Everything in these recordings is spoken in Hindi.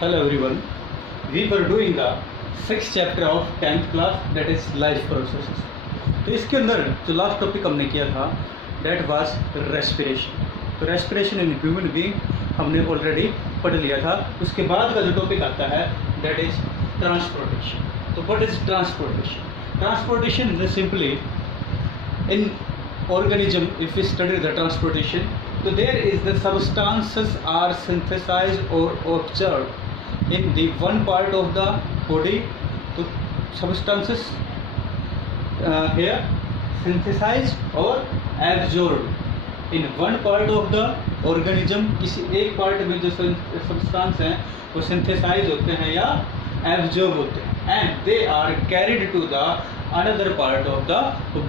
Hello everyone. We were doing the sixth chapter of 10th class, that is life processes. तो इसके अंदर जो लास्ट टॉपिक हमने किया था that was respiration. तो respiration in human being हमने ऑलरेडी पढ़ लिया था. उसके बाद का जो टॉपिक आता है that is transportation. तो what is transportation? Transportation is simply in organism. If we study the transportation, so there is the substances are synthesized or observed in the one part of the body. तो substances here synthesized or absorbed in one part of the organism. किसी एक पार्ट में जो substance हैं वो synthesize होते हैं या absorb होते हैं, and they are carried to the another part of the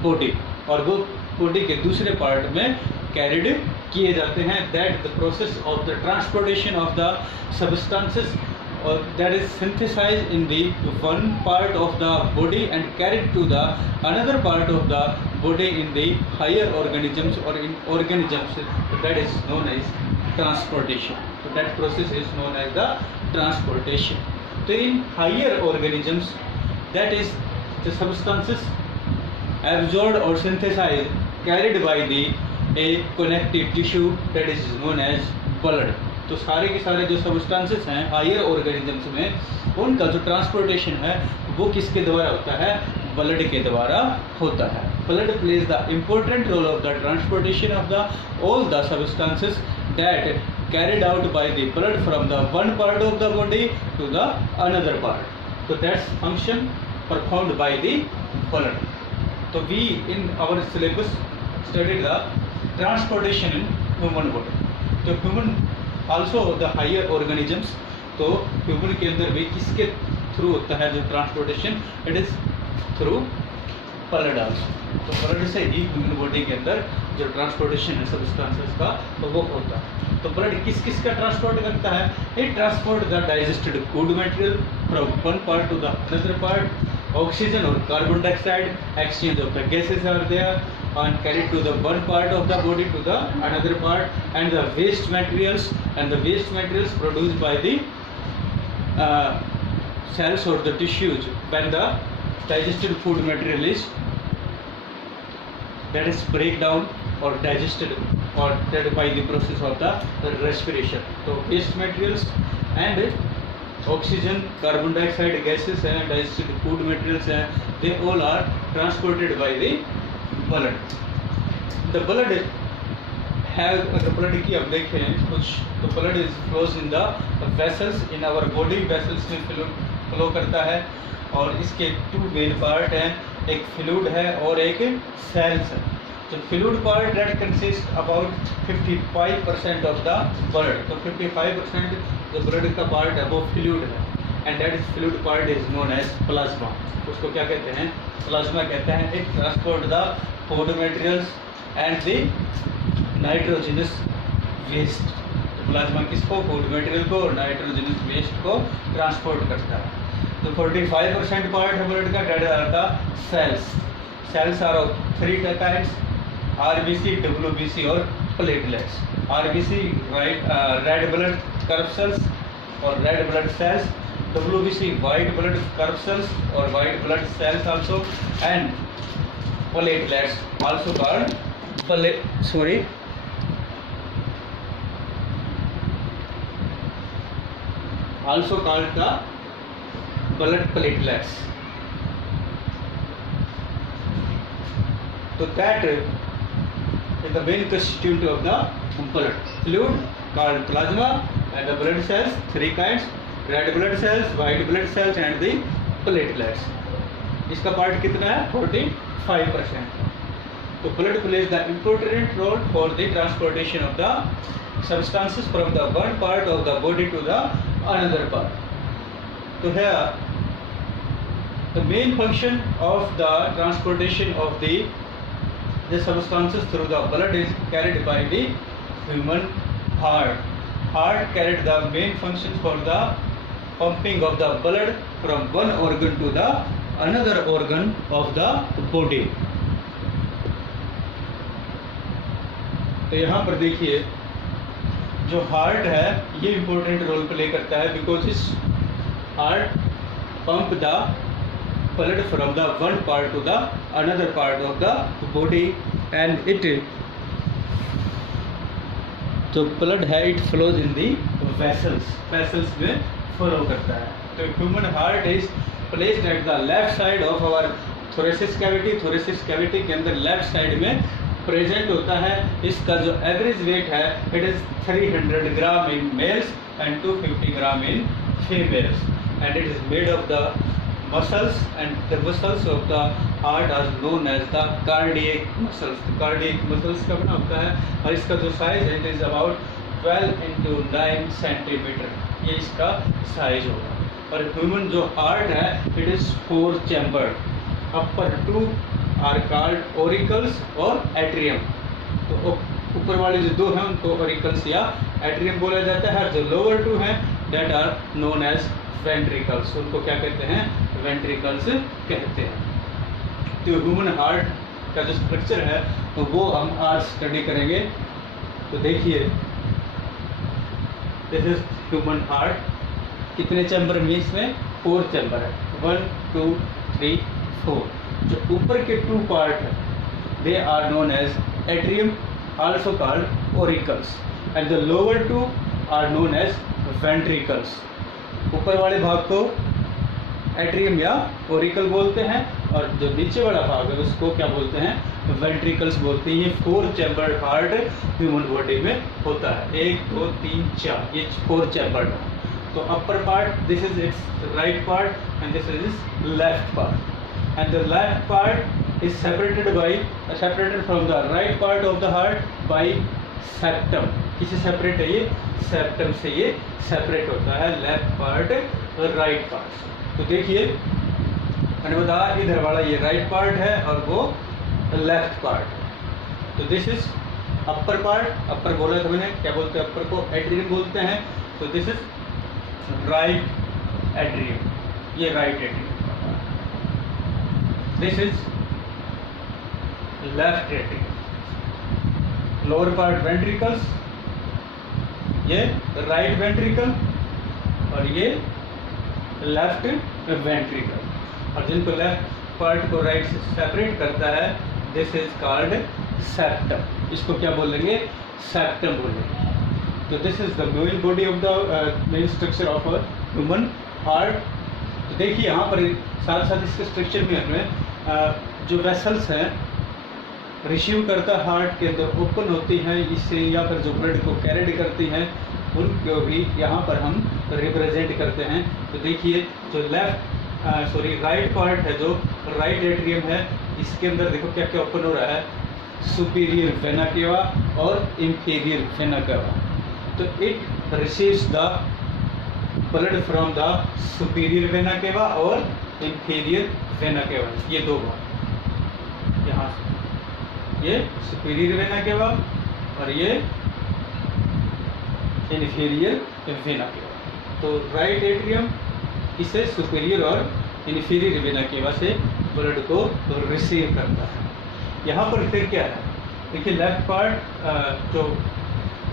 body, और वो बॉडी के दूसरे पार्ट में कैरिड किए जाते हैं. That the process of the transportation of the substances और that is synthesized in the one part of the body and carried to the another part of the body in the higher organisms और in organisms. That is known as transportation. तो that process is known as the transportation. तो in higher organisms that is the substances absorbed or synthesized carried by the a connective tissue that is known as blood. तो सारे के सारे जो सब्सटेंसेस हैं हायर ऑर्गेनिजम्स में उनका जो ट्रांसपोर्टेशन है वो किसके द्वारा होता है? ब्लड के द्वारा होता है. Blood plays the important role of the transportation of the all the substances that carried out by the blood from the one part of the body to the another part. So that's function performed by the blood. So we in our syllabus studied the transportation in human body. तो human also the higher organisms. तो human के अंदर भी किसके थ्रू होता है जो transportation? It is through blood also. तो ब्लड से ही ह्यूमन बॉडी के अंदर जो ट्रांसपोर्टेशन है सब्सटेंसेस का तो वो होता है. तो ब्लड किस किस का ट्रांसपोर्ट करता है? It transport the digested food material from one part to the another part. Oxygen or carbon dioxide exchange of the gases are there and carried to the one part of the body to the another part, and the waste materials produced by the cells or the tissues when the digested food material is that is break down or digested or that by the process of the respiration. So waste materials and oxygen, carbon dioxide gases and digested food materials हैं, they all are transported by the blood. The blood have, अगर blood की हम देखें कुछ तो blood is flows in the vessels in our body. vessels में flow करता है और इसके two main part हैं, एक fluid है और एक cells है. तो fluid part that consists about 55% of the blood. तो 55% जो blood का part है वो fluid है, and that is fluid part is known as plasma. उसको क्या कहते हैं? प्लाज्मा कहते हैं. It transport the food materials and the nitrogenous waste. तो प्लाज्मा किसको? फूड मटेरियल को और नाइट्रोजनस वेस्ट को ट्रांसपोर्ट करता है. तो 45% पार्ट है ब्लड का डेट आता cells. Cells are of 3 types, RBC, WBC और platelets. RBC red blood corpuscles और red blood cells, WBC white blood corpuscles और white blood cells also, and platelets also called also called the blood platelets. So that is the main constituent of the blood. Fluid called plasma and the blood cells, 3 kinds: red blood cells, white blood cells and the platelets. इसका पार्ट कितना है? 45%. तो blood plays the important role for the transportation of the substances from the one part of the body to the another part. So here the main function of the transportation of the substances through the blood is carried by the human heart. Heart carried the main function for the pumping of the blood from one organ to the another organ of the body. तो यहाँ पर देखिए जो हार्ट है ये इम्पोर्टेंट रोल प्ले करता है, बिकॉज इस heart pump the blood from the one part to the another part of the body, and it जो ब्लड है it flows in the vessels में फ्लो करता है। तो human heart is placed at the left side of our thoracic cavity. Thoracic cavity के अंदर लेफ्ट साइड में प्रेजेंट होता है। इसका जो एवरेज वेट है it is 300 gram in males and 250 gram in females, and it is made of the muscles, and the muscles of the heart are known as the cardiac muscles। cardiac muscles का बना होता है, और इसका जो साइज है it is about 12 into 9 centimetre, ये इसका साइज होगा। और ह्यूमन जो हार्ट है it is 4 chambered. Upper 2 are called auricles और एट्रियम। तो ऊपर वाले जो 2 हैं उनको ओरिकल्स या एट्रियम बोला जाता है, और जो लोअर 2 हैं that are known as ventricles, उनको क्या कहते हैं, वेंट्रिकल्स कहते हैं। तो ह्यूमन हार्ट का जो स्ट्रक्चर है तो वो हम आज स्टडी करेंगे। तो देखिए दिस इज ह्यूमन हार्ट। कितने चैम्बर में इसमें 4 चैम्बर है, 1 2 3 4। जो ऊपर के 2 पार्ट है they are known as atrium, also called auricles, and the lower 2 are known as ventricles. ऊपर वाले भाग को एट्रियम या ओरिकल बोलते हैं, और जो नीचे वाला भाग है उसको क्या बोलते हैं, वेंट्रिकल्स बोलते हैं। ये 4 चैम्बर्ड हार्ट ह्यूमन बॉडी में होता है, 1 2 3 4, ये 4 चैम्बर्ड है। तो upper part this is it's right part and this is it's left part, and the left part is separated from the right part of the heart by septum. किससे सेपरेट है, ये सेप्टम से ये सेपरेट होता है, लेफ्ट पार्ट और राइट पार्ट। तो देखिए मैंने बताया इधर वाला ये राइट पार्ट है और वो लेफ्ट पार्ट है। तो दिस इज अपर पार्ट। अपर बोला था मैंने, क्या बोलते हैं अपर को, एट्रियम बोलते हैं। तो दिस इज राइट एट्रियम, ये right atrium. This is left atrium. Lower part ventricles, ये राइट वेंट्रिकल और ये लेफ्ट वेंट्रिकल, और जिनको लेफ्ट पार्ट को राइट से सेपरेट करता है दिस इज कॉल्ड सेप्टम। इसको क्या बोलेंगे, सेप्टम बोलेंगे। तो this is the main body of the main structure of a human heart. तो देखिए यहाँ पर साथ साथ इसके स्ट्रक्चर में हमें जो वेसल्स हैं रिसीव करता हार्ट के अंदर ओपन होती हैं इससे, या फिर जो ब्लड को कैरिड करती हैं उनको भी यहाँ पर हम रिप्रेजेंट करते हैं। तो देखिए जो राइट पार्ट है, जो राइट एट्रियम है, इसके अंदर देखो क्या क्या ओपन हो रहा है, सुपीरियर वेना केवा और इंफीरियर वेना केवा। तो it receives the blood from the superior vena cava और इंफीरियर वेना केवा, ये 2 बार यहाँ से, ये सुपीरियर वेना केवा और ये इन्फीरियर वेना केवा। तो राइट एट्रियम इसे सुपीरियर और इन्फीरियर वेना केवा से ब्लड को रिसीव करता है। यहाँ पर फिर क्या है, देखिए लेफ्ट पार्ट जो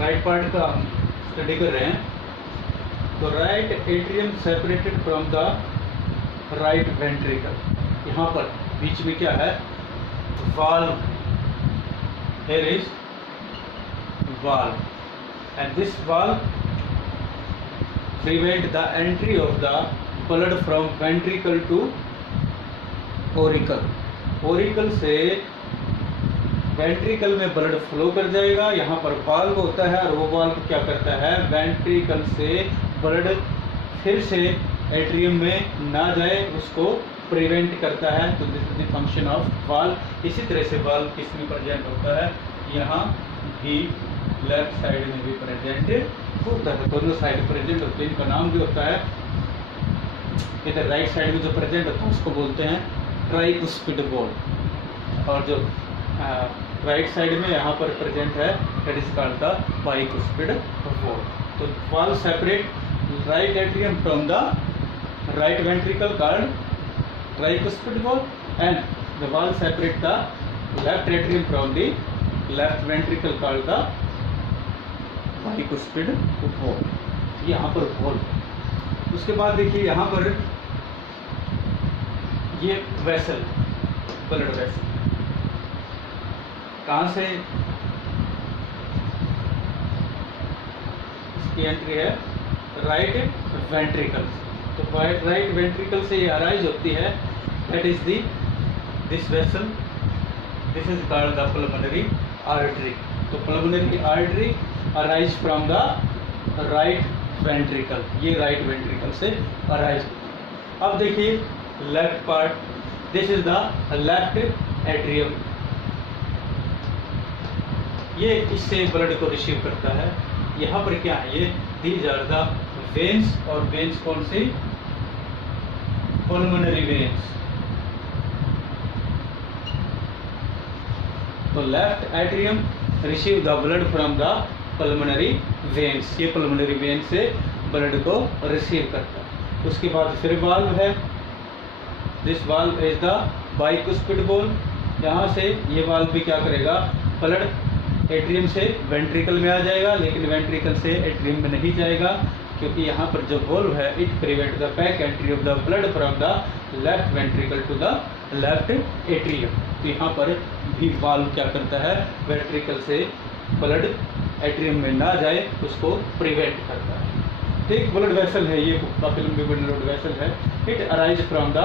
राइट पार्ट का हम स्टडी कर रहे हैं, तो right atrium separated from the right ventricle. यहाँ पर बीच में क्या है, valve. Here is valve, and this valve prevent the entry of the blood from ventricle to auricle। auricle से वेंट्रिकल में ब्लड फ्लो कर जाएगा, यहाँ पर वाल्व होता है, और वो वाल्व क्या करता है, वेंट्रिकल से ब्लड फिर से एट्रियम में ना जाए उसको प्रिवेंट करता है। तो this is the function of valve. इसी तरह से वाल्व किस में प्रेजेंट होता है, यहाँ भी लेफ्ट साइड में भी प्रेजेंट होता है, दोनों साइड प्रेजेंट होते हैं। इनका नाम भी होता है, इधर राइट साइड में जो प्रेजेंट होता है उसको बोलते हैं ट्राइकुस्पिड वॉल्व, और जो राइट साइड में यहाँ पर प्रेजेंट है that is called the bicuspid valve. तो valve separate right atrium from the right ventricle called tricuspid valve, and the valve separate the left atrium from the left ventricle called the bicuspid valve, यहाँ पर वॉल। उसके बाद देखिए यहाँ पर ये वेसल, ब्लड वेसल कहाँ से इसकी एंट्री है, राइट वेंट्रिकल। तो राइट वेंट्रिकल से ये अराइज होती है, that is this vessel, this is called the pulmonary artery. तो pulmonary artery arise from the right ventricle, ये राइट वेंट्रिकल से अराइज। अब देखिए left part, this is the left atrium, ये इससे ब्लड को रिसीव करता है। यहाँ पर क्या है, ये दीज आर द वेन्स, और वेन्स कौन सी, पल्मोनरी वेन्स। तो left atrium receive the blood from the pulmonary veins, ये पल्मोनरी वेन से ब्लड को रिसीव करता है। उसके बाद फिर वाल्व है, this valve is the bicuspid valve. यहाँ से ये वाल्व भी क्या करेगा, ब्लड एट्रियम से वेंट्रिकल में आ जाएगा, लेकिन वेंट्रिकल से एट्रियम में नहीं जाएगा, क्योंकि यहाँ पर जो वॉल्व है it prevent the back entry of the blood from the left ventricle to the left atrium. तो यहाँ पर भी वाल्व क्या करता है, वेंट्रिकल से ब्लड एट्रियम में ना जाए उसको प्रिवेंट करता है। एक ब्लड वेसल है, ये काफी लंबी ब्लड वेसल है, it arise from the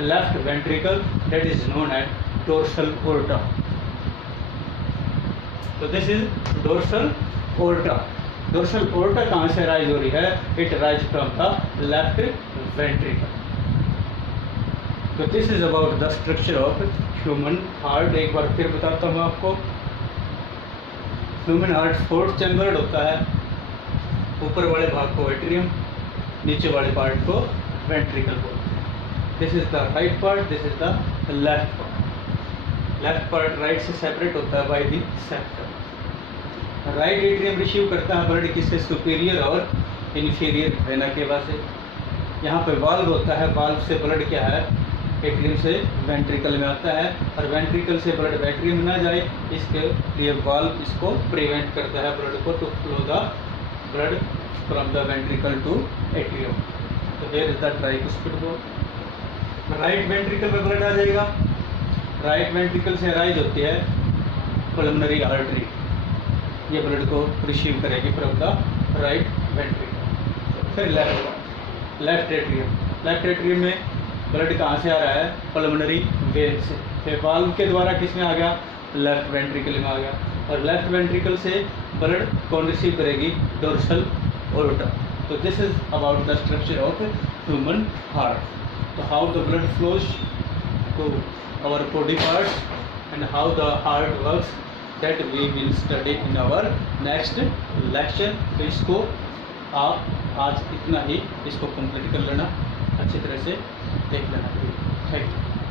left ventricle, that is known as dorsal aorta. तो this is dorsal aorta. Dorsal aorta कहाँ से अराइज हो रही है, it arise from the left ventricle. तो this is about the structure of human heart. एक बार फिर बताता हूँ आपको, ह्यूमन हार्ट 4 चैम्बर्ड होता है, ऊपर वाले भाग को एट्रियम, नीचे वाले पार्ट को वेंट्रिकल बोलते हैं। This is the right part, this is the left part. Left part right से सेपरेट होता है by the septum. Right atrium receive करता है ब्लड किससे, सुपीरियर और इन्फीरियर वेना केवा से। यहाँ पे वाल्व होता है, वाल्व से ब्लड क्या है, एट्रियम से वेंट्रिकल में आता है, और वेंट्रिकल से ब्लड एट्रियम में ना जाए इसके लिए वाल्व इसको प्रिवेंट करता है ब्लड को to flow the blood from the ventricle to atrium. तो here is the tricuspid valve. Right ventricle में ब्लड आ जाएगा, राइट वेंट्रिकल से अराइज होती है पल्मोनरी आर्टरी, ये ब्लड को रिसीव करेगी फ्रॉम द राइट वेंट्रिकल। फिर लेफ्ट एट्रियम, लेफ्ट एट्रियम में ब्लड कहाँ से आ रहा है, पल्मोनरी वेन से। फिर वाल्व के द्वारा किसमें आ गया, लेफ्ट वेंट्रिकल में आ गया, और लेफ्ट वेंट्रिकल से ब्लड कौन रिसीव करेगी, डोर्सल ओर्टा। तो this is about the structure of human heart. तो how the blood flows to our body parts and how the heart works, that we will study in our next lecture। तो इसको आप आज इतना ही इसको कंप्लीट कर लेना, अच्छी तरह से देख लेना। Thank you.